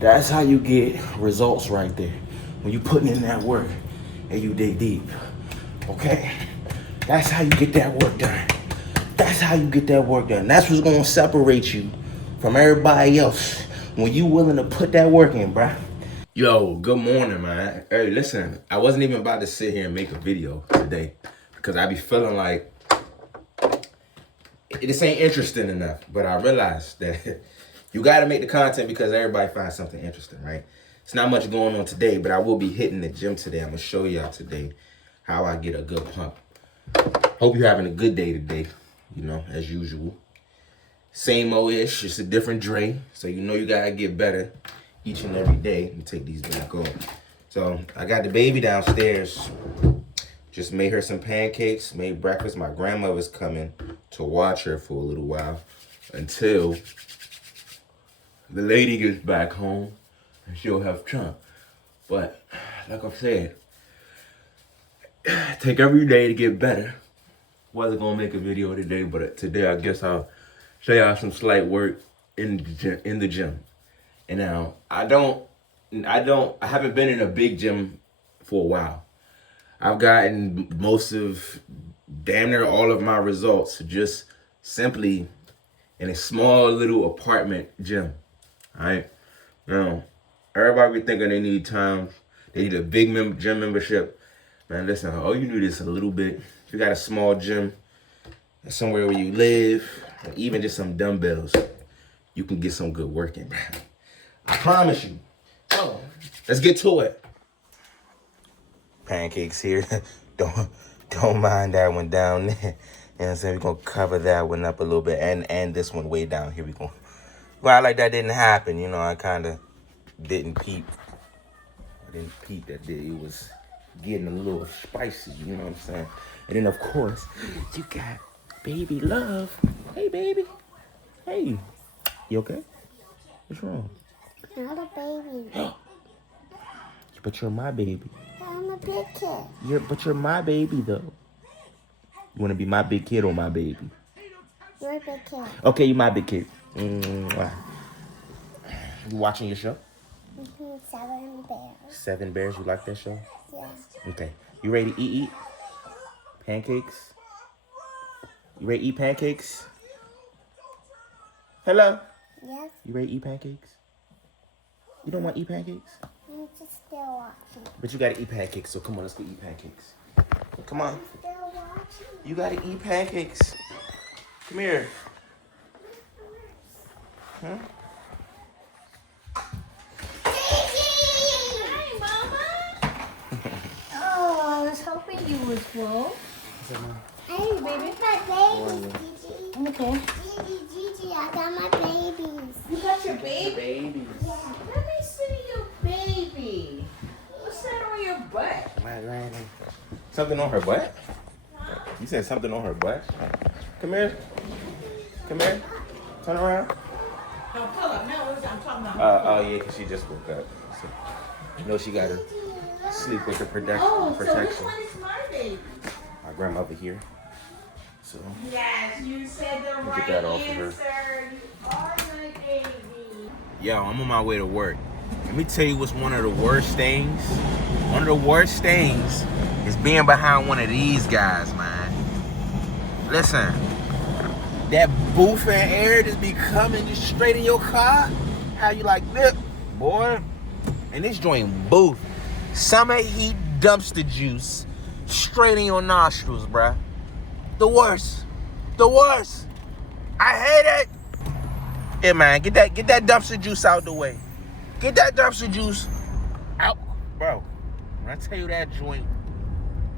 That's how you get results right there. When you putting in that work and you dig deep. Okay? That's how you get that work done. That's how you get that work done. That's what's gonna separate you from everybody else when you willing to put that work in, bruh. Yo, good morning, man. Hey, listen, I wasn't even about to sit here and make a video today because I be feeling like this ain't interesting enough. But I realized that you got to make the content because everybody finds something interesting, right? It's not much going on today, but I will be hitting the gym today. I'm going to show y'all today how I get a good pump. Hope you're having a good day today, you know, as usual. Same old-ish, it's a different Dre, so you know you got to get better each and every day. Let me take these back off. So I got the baby downstairs. Just made her some pancakes, made breakfast. My grandmother's coming to watch her for a little while until the lady gets back home and she'll have chunk. But like I said, take every day to get better. Wasn't gonna make a video today, but today I guess I'll show y'all some slight work in the gym. And now I haven't been in a big gym for a while. I've gotten most of, damn near all of my results just simply in a small little apartment gym. All right. Now, everybody be thinking they need time. They need a big gym membership. Man, listen, all you need is a little bit. If you got a small gym somewhere where you live, or even just some dumbbells, you can get some good work in, man. I promise you. So, let's get to it. Pancakes here. don't mind that one down there. You know what I'm saying? We're gonna cover that one up a little bit and this one way down here. We gonna, well, like that didn't happen, you know. I kinda didn't peep. I didn't peep that it was getting a little spicy, you know what I'm saying? And then of course, you got baby love. Hey baby. Hey. You okay? What's wrong? I'm not a baby. But you're my baby. I'm a big kid. But you're my baby though. You wanna be my big kid or my baby? You're a big kid. Okay, you my big kid. You watching your show? 7 bears. 7 Bears, you like that show? Yeah. Okay. You ready to eat? Pancakes? You ready to eat pancakes? Hello? Yes. You ready to eat pancakes? You don't want to eat pancakes? I'm just still watching. But you gotta eat pancakes, so come on, let's go eat pancakes. Come on. I'm still watching. You gotta eat pancakes. Come here. Huh? Hi, Mama. Oh, I was hoping you would roll. Hey, baby. My babies, Gigi. I'm okay. Gigi, I got my babies. You got your baby? Babies. Yeah. Let me see your baby. What's that on your butt? My granny. Something on her butt? You said something on her butt? Come here. Come here. Turn around. No, pull up. No, I'm talking about. Oh yeah, cause she just woke up. So, you know she gotta sleep with the protection. Oh, so this one is my baby. My grandmother here. So Yes, you said the right that off of her. answer. You are my baby. yo, I'm on my way to work. Let me tell you what's one of the worst things. One of the worst things is being behind one of these guys, man. Listen, that booth and air just be coming just straight in your car. How you like this, boy? And this joint booth. Summer heat dumpster juice straight in your nostrils, bruh. The worst. The worst. I hate it. Yeah, man, get that dumpster juice out the way. Get that dumpster juice out, bro. When I tell you that joint,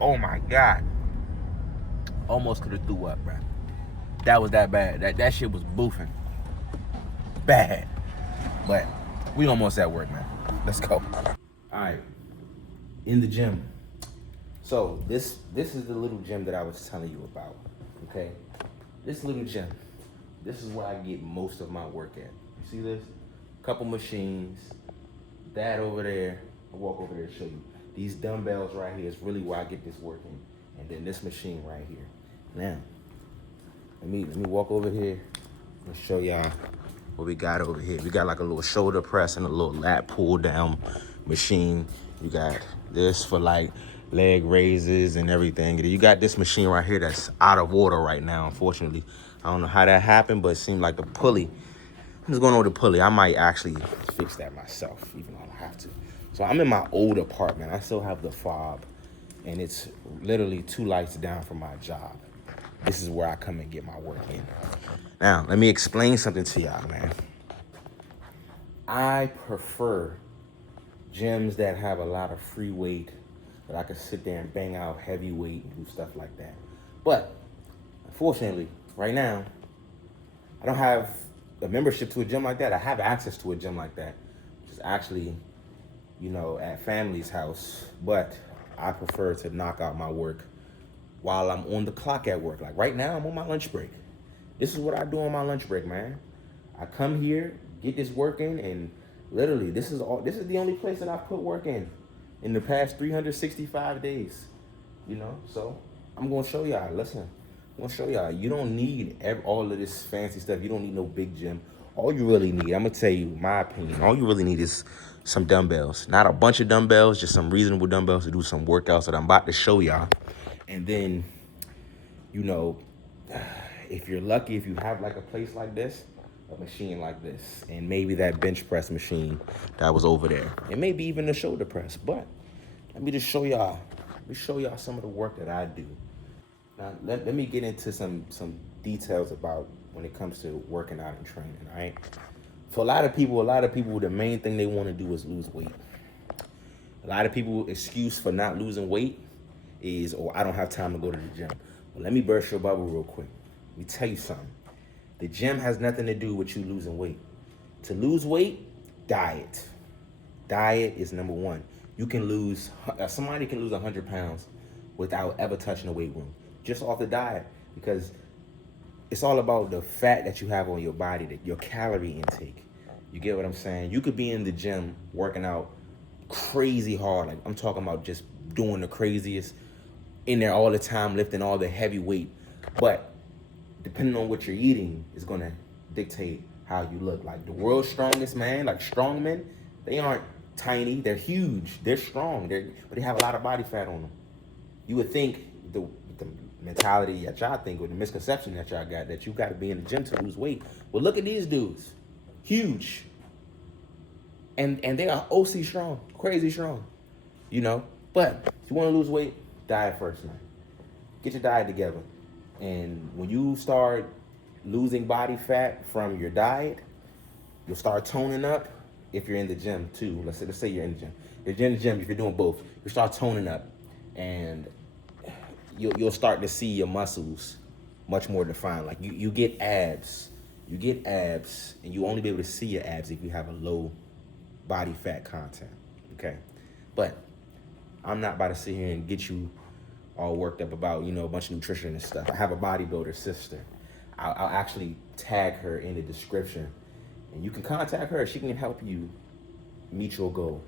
oh my God. Almost could have threw up, bro. That was that bad. That shit was boofing. Bad. But we almost at work, man. Let's go. All right. In the gym. So this is the little gym that I was telling you about. Okay? This little gym. This is where I get most of my work at. You see this? Couple machines. That over there. I'll walk over there to show you. These dumbbells right here is really where I get this working. And then this machine right here. Now, let me walk over here and show y'all what we got over here. We got like a little shoulder press and a little lat pull down machine. You got this for like leg raises and everything. You got this machine right here that's out of order right now, unfortunately. I don't know how that happened, but it seemed like the pulley. What's going on with the pulley? I might actually fix that myself, even though I don't have to. So I'm in my old apartment. I still have the fob, and it's literally 2 lights down from my job. This is where I come and get my work in. Now, let me explain something to y'all, man. I prefer gyms that have a lot of free weight, that I can sit there and bang out heavy weight and do stuff like that. But, unfortunately, right now, I don't have a membership to a gym like that. I have access to a gym like that, which is actually, you know, at family's house. But I prefer to knock out my work while I'm on the clock at work. Like right now, I'm on my lunch break. This is what I do on my lunch break, man. I come here, get this work in, and literally, this is the only place that I've put work in the past 365 days. You know, so I'm gonna show y'all. Listen, I'm gonna show y'all. You don't need all of this fancy stuff. You don't need no big gym. All you really need, I'm gonna tell you my opinion. All you really need is some dumbbells. Not a bunch of dumbbells, just some reasonable dumbbells to do some workouts that I'm about to show y'all. And then, you know, if you're lucky, if you have like a place like this, a machine like this, and maybe that bench press machine that was over there, and maybe even the shoulder press. But let me just show y'all. Let me show y'all some of the work that I do. Now, let me get into some details about when it comes to working out and training, all right? For a lot of people, the main thing they want to do is lose weight. A lot of people, excuse for not losing weight is, oh, I don't have time to go to the gym. Well, let me burst your bubble real quick. Let me tell you something. The gym has nothing to do with you losing weight. To lose weight, diet. Diet is number one. You can lose, somebody can lose 100 pounds without ever touching the weight room, just off the diet, because it's all about the fat that you have on your body, your calorie intake. You get what I'm saying? You could be in the gym working out crazy hard. Like I'm talking about just doing the craziest, in there all the time, lifting all the heavy weight. But depending on what you're eating is gonna dictate how you look. Like the world's strongest man, like strong men, they aren't tiny, they're huge, they're strong, but they have a lot of body fat on them. You would think the mentality that y'all think, or the misconception that y'all got, that you gotta be in the gym to lose weight. Well, look at these dudes, huge. And they are OC strong, crazy strong, you know? But if you wanna lose weight, diet first, man. Get your diet together. And when you start losing body fat from your diet, you'll start toning up. If you're in the gym too, let's say you're in the gym. If you're in the gym, if you're doing both, you start toning up, and you'll start to see your muscles much more defined. Like you get abs. You get abs, and you only be able to see your abs if you have a low body fat content. Okay, but I'm not about to sit here and get you all worked up about, you know, a bunch of nutrition and stuff. I have a bodybuilder sister. I'll actually tag her in the description, and you can contact her. She can help you meet your goal.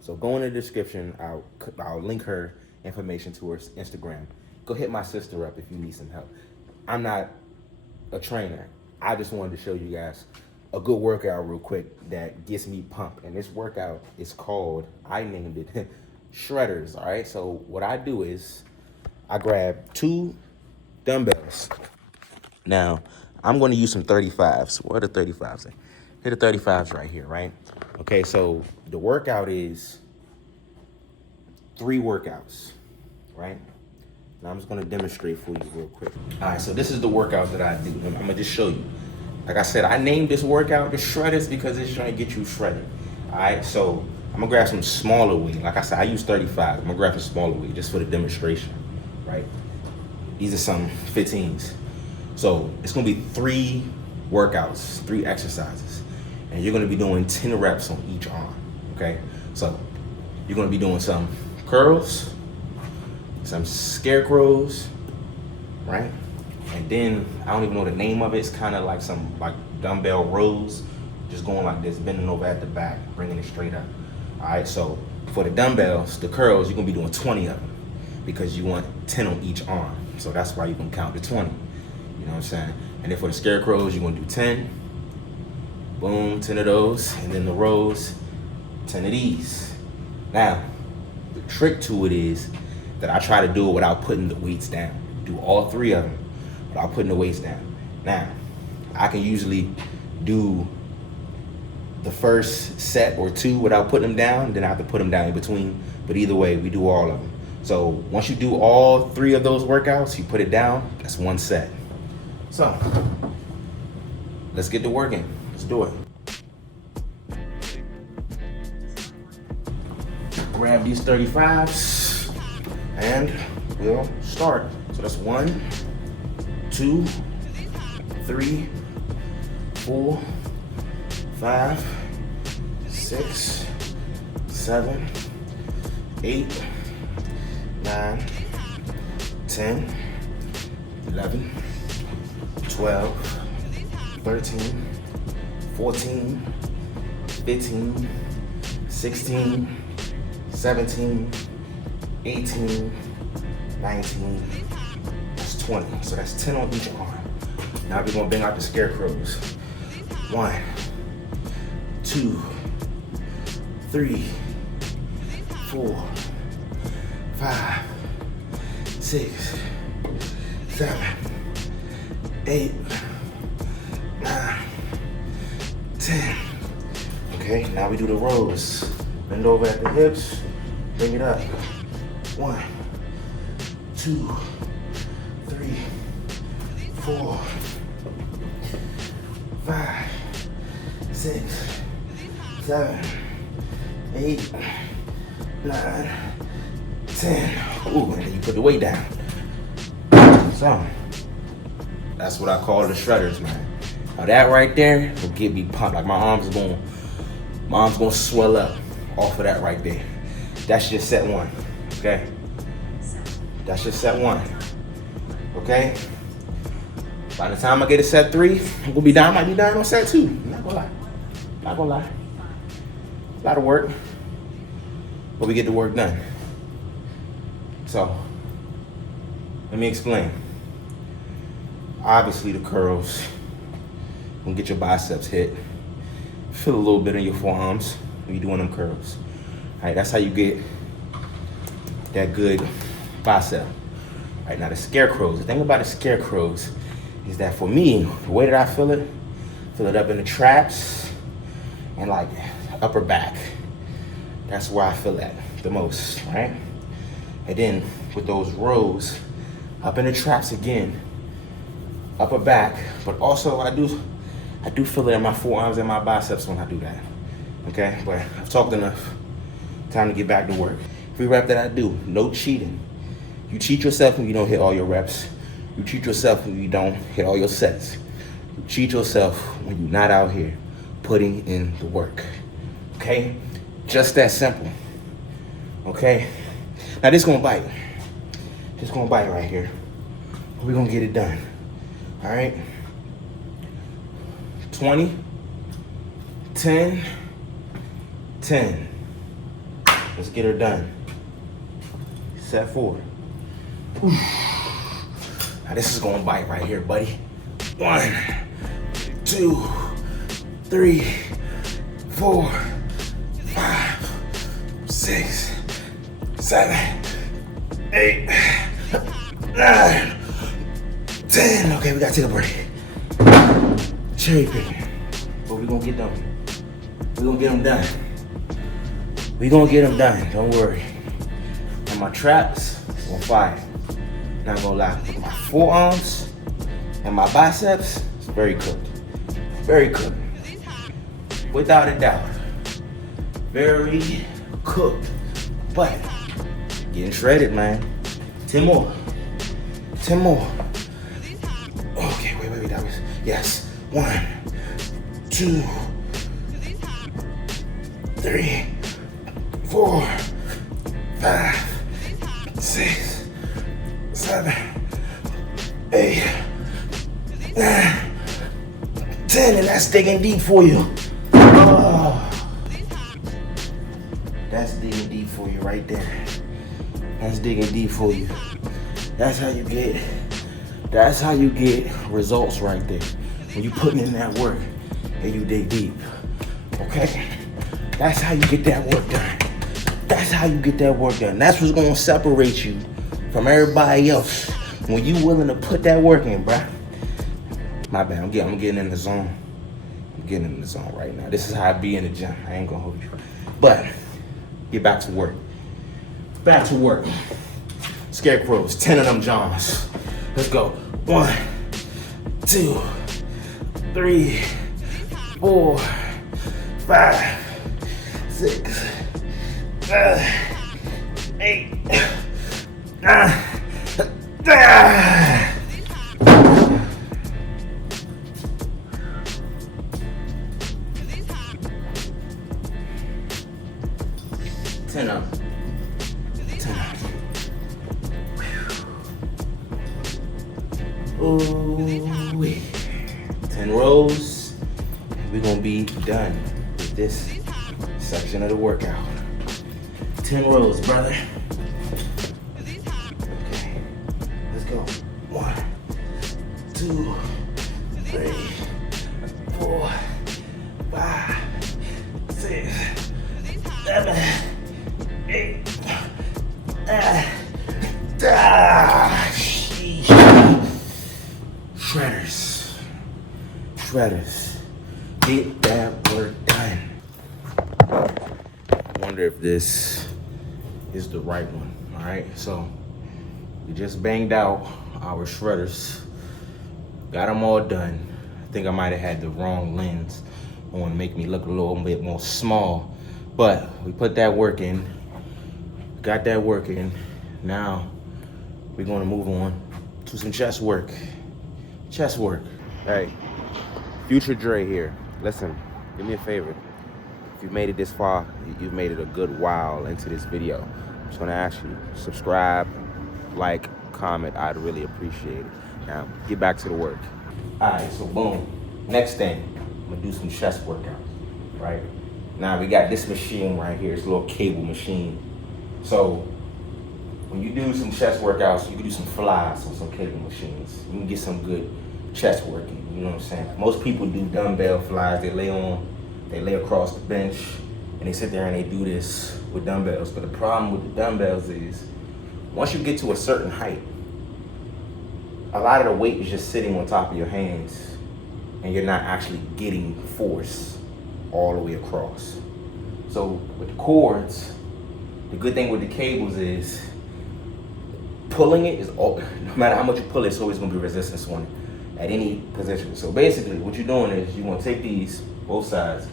So go in the description. I'll link her information to her Instagram. Go hit my sister up if you need some help. I'm not a trainer. I just wanted to show you guys a good workout real quick that gets me pumped. And this workout is called, I named it Shredders, all right? So what I do is I grab 2 dumbbells. Now, I'm going to use some 35s. What are the 35s? Here are the 35s right here, right? Okay, so the workout is 3 workouts, right? Now I'm just going to demonstrate for you real quick. All right, so this is the workout that I do. I'm going to just show you. Like I said, I named this workout the Shredders because it's trying to get you shredded. All right, so I'm going to grab some smaller weight. Like I said, I use 35. I'm going to grab some smaller weight just for the demonstration, right? These are some 15s. So it's going to be 3 workouts, 3 exercises. And you're going to be doing 10 reps on each arm, okay? So you're going to be doing some curls, some scarecrows, right? And then, I don't even know the name of it. It's kind of like some dumbbell rows, just going like this, bending over at the back, bringing it straight up. All right, so for the dumbbells, the curls, you're gonna be doing 20 of them because you want 10 on each arm. So that's why you can count to 20, you know what I'm saying? And then for the scarecrows, you're gonna do 10, Boom, 10 of those, and then the rows, 10 of these. Now, the trick to it is that I try to do it without putting the weights down. Do all 3 of them without putting the weights down. Now, I can usually do the first set or 2 without putting them down, then I have to put them down in between. But either way, we do all of them. So once you do all 3 of those workouts, you put it down, that's 1 set. So, let's get to working. Let's do it. Grab these 35s and we'll start. So that's 1, 2, 3, 4, 5, 6, 7, 8, 9, 10, 11, 12, 13, 14, 15, 16, 17, 18, 19, that's 20. So that's 10 on each arm. Now we're gonna bring out the scarecrows. 1, 2, 3, 4, 5, 6, 7, 8, 9, 10. Okay, now we do the rows. Bend over at the hips, bring it up. 1, 2, 3, 4, 5, 6, 7, 8, 9, 10. Ooh, and then you put the weight down. So, that's what I call the shredders, man. Now that right there will get me pumped. Like my arms gonna swell up off of that right there. That's just set 1, okay? That's just set 1, okay? By the time I get to set 3, I'm gonna be down. I might be down on set 2. I'm not gonna lie. Not gonna lie. A lot of work, but we get the work done. So, let me explain. Obviously, the curls gonna get your biceps hit. Feel a little bit in your forearms when you're doing them curls. All right, that's how you get that good bicep. All right, now the scarecrows. The thing about the scarecrows is that for me, the way that I feel it up in the traps and like upper back. That's where I feel that the most, right? And then with those rows, up in the traps again, upper back, but also I do feel it in my forearms and my biceps when I do that, okay? But I've talked enough. Time to get back to work. Every rep that I do, no cheating. You cheat yourself when you don't hit all your reps. You cheat yourself when you don't hit all your sets. You cheat yourself when you're not out here putting in the work, okay? Just that simple, okay? Now this gonna bite. This gonna bite right here. We're gonna get it done, all right? 20, 10, 10. Let's get her done. Set 4. Oof. Now this is gonna bite right here, buddy. 1, 2, 3, 4, 5, 6, 7, 8, 9, 10. Okay, we gotta take a break. Cherry picking. But we're gonna get them. We're gonna get them done. We're gonna get them done, don't worry. And my traps on fire. Not gonna lie. My forearms and my biceps is very cooked. Very cooked. Without a doubt. Very cooked. But getting shredded, man. 10 more. 10 more. Okay, wait, that was, yes. 1, 2, 3, 4, 5, 6, 7, 8, 9, 10, and that's digging deep for you. Oh, that's digging deep for you right there. That's digging deep for you. That's how you get results right there. When you're putting in that work, and you dig deep. Okay? That's how you get that work done. That's how you get that work done. That's what's gonna separate you from everybody else when you willing to put that work in, bruh. My bad, I'm getting in the zone. I'm getting in the zone right now. This is how I be in the gym. I ain't gonna hold you. But get back to work. Back to work. Scarecrows, 10 of them Johns. Let's go. 1, 2, 3, 4, 5, 6, 8, 9, 10 up. 10 up. Ooh, 10 rows. We're gonna be done with this section of the workout. 10 rows, brother. Okay, let's go. 1, 2, 3, 4, 5, 6, 7, 8. Shredders. Shredders. Get that work done. I wonder if this is the right one. All right, so we just banged out our shredders. Got them all done. I think I might have had the wrong lens on to make me look a little bit more small. But we put that work in. Got that work in. Now we're gonna move on to some chest work. Chest work. Hey, Future Dre here. Listen, do me a favor. If you've made it this far, you've made it a good while into this video. I'm just gonna ask you, subscribe, like, comment. I'd really appreciate it. Now, get back to the work. All right, so boom. Next thing, I'm gonna do some chest workout, right? Now we got this machine right here. It's a little cable machine. So when you do some chest workouts, you can do some flies on some cable machines. You can get some good chest working, you know what I'm saying? Most people do dumbbell flies. They lay across the bench, and they sit there and they do this with dumbbells. But the problem with the dumbbells is, once you get to a certain height, a lot of the weight is just sitting on top of your hands, and you're not actually getting force all the way across. So with the cords, the good thing with the cables is, pulling it is all, no matter how much you pull it, it's always gonna be resistance on it at any position. So basically what you're doing is you're gonna take these, both sides.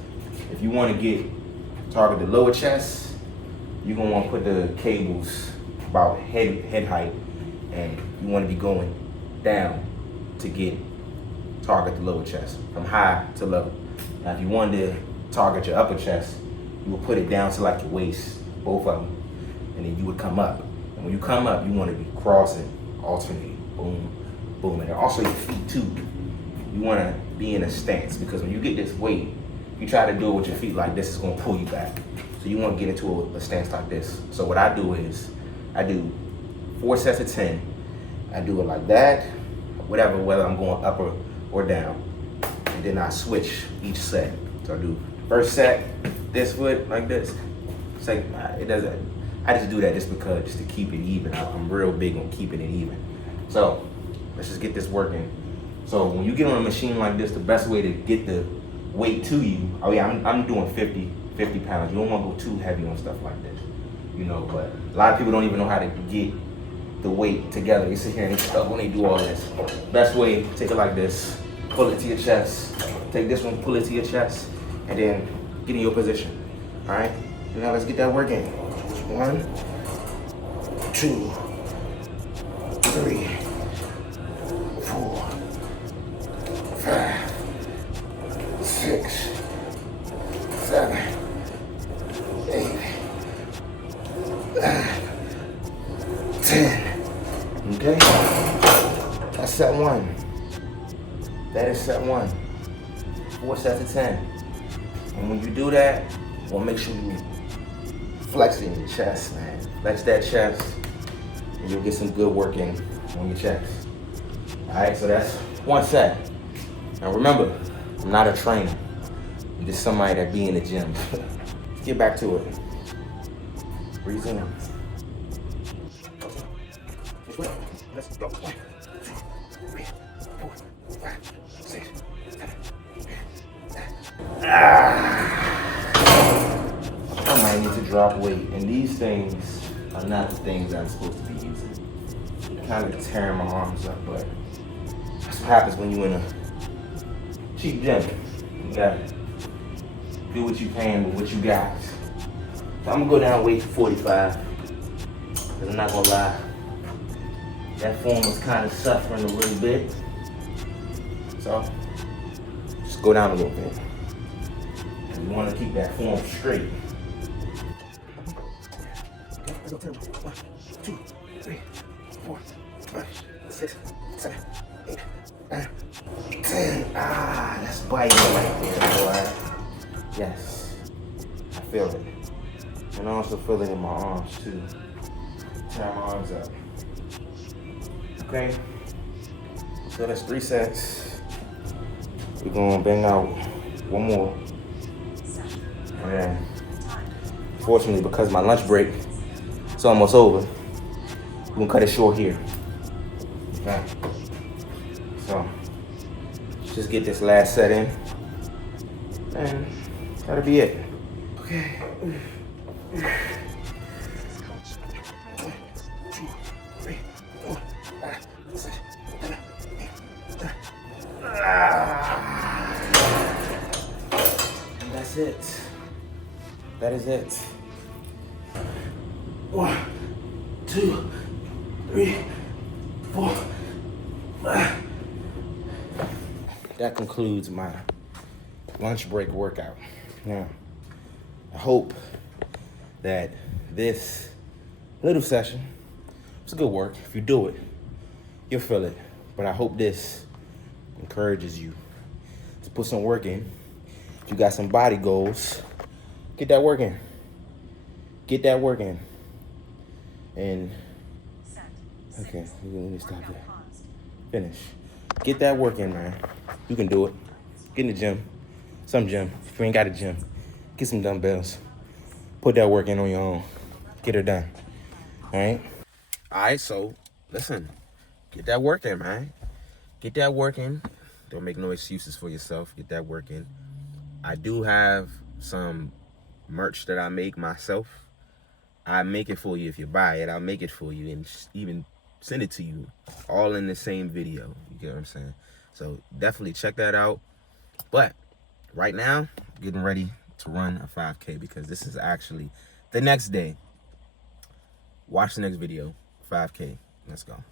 If you wanna target the lower chest, you're gonna wanna put the cables about head height, and you wanna be going down to target the lower chest, from high to low. Now if you wanted to target your upper chest, you would put it down to like your waist, both of them, and then you would come up. And when you come up, you want to be crossing, alternating, boom, boom. And also your feet too. You want to be in a stance, because when you get this weight, you try to do it with your feet like this, it's going to pull you back. So you want to get into a stance like this. So what I do is, I do 4 sets of 10. I do it like that, whether I'm going up or down. And then I switch each set. So I do first set, this foot like this. It's like, it doesn't, I just do that just to keep it even. I'm real big on keeping it even. So let's just get this working. So when you get on a machine like this, the best way to get the weight to you, oh yeah, I'm doing 50 pounds. You don't want to go too heavy on stuff like this, you know, but a lot of people don't even know how to get the weight together. They sit here and they struggle when they do all this. Best way, take it like this, pull it to your chest. Take this one, pull it to your chest, and then get in your position, all right? Now let's get that working. 1, 2, 3, 4, 5, 6, 7, 8, 9, 10. Okay? That's set 1. That is set 1. 4 sets of 10. And when you do that, well, make sure you flexing your chest, man. Flex that chest, and you'll get some good work in on your chest. All right, so that's 1 set. Now remember, I'm not a trainer. Just somebody that be in the gym. Let's get back to it. Resume. Let's go. 1, 2, 3, 4, 5, 6, 7, 8. I might need to drop weight, and these things are not the things I'm supposed to be using. Kind of tearing my arms up, but that's what happens when you're in a cheap gym. You gotta do what you can with what you got. So I'm gonna go down weight to 45. Cause I'm not gonna lie, that form was kind of suffering a little bit. So just go down a little bit. And you wanna keep that form straight. 1, 2, 3, 4, 5, 6, 7, 8, 9, 10. Ah, that's biting right there, boy. Yes, I feel it. And I also feel it in my arms too. Turn my arms up. Okay, so that's 3 sets. We're gonna bang out one more. And then, fortunately, because my lunch break is almost over, we're gonna cut it short here. Okay. So, just get this last set in, and that'll be it. Okay. 1, 2, 3, 4, 5, 6, 7, 8, 9. And that's it. That is it. 1, 2, 3, 4, 5. That concludes my lunch break workout. Now, I hope that this little session was good work. If you do it, you'll feel it. But I hope this encourages you to put some work in. If you got some body goals, get that work in. Get that work in. And, okay, let me stop there. Finish. Get that work in, man. You can do it. Get in the gym. Some gym. If you ain't got a gym, get some dumbbells. Put that work in on your own. Get her done. All right? All right, so listen. Get that work in, man. Get that work in. Don't make no excuses for yourself. Get that work in. I do have some merch that I make myself. I make it for you if you buy it. I'll make it for you and even send it to you all in the same video. You get what I'm saying? So definitely check that out. But right now, getting ready to run a 5K because this is actually the next day. Watch the next video, 5K. Let's go.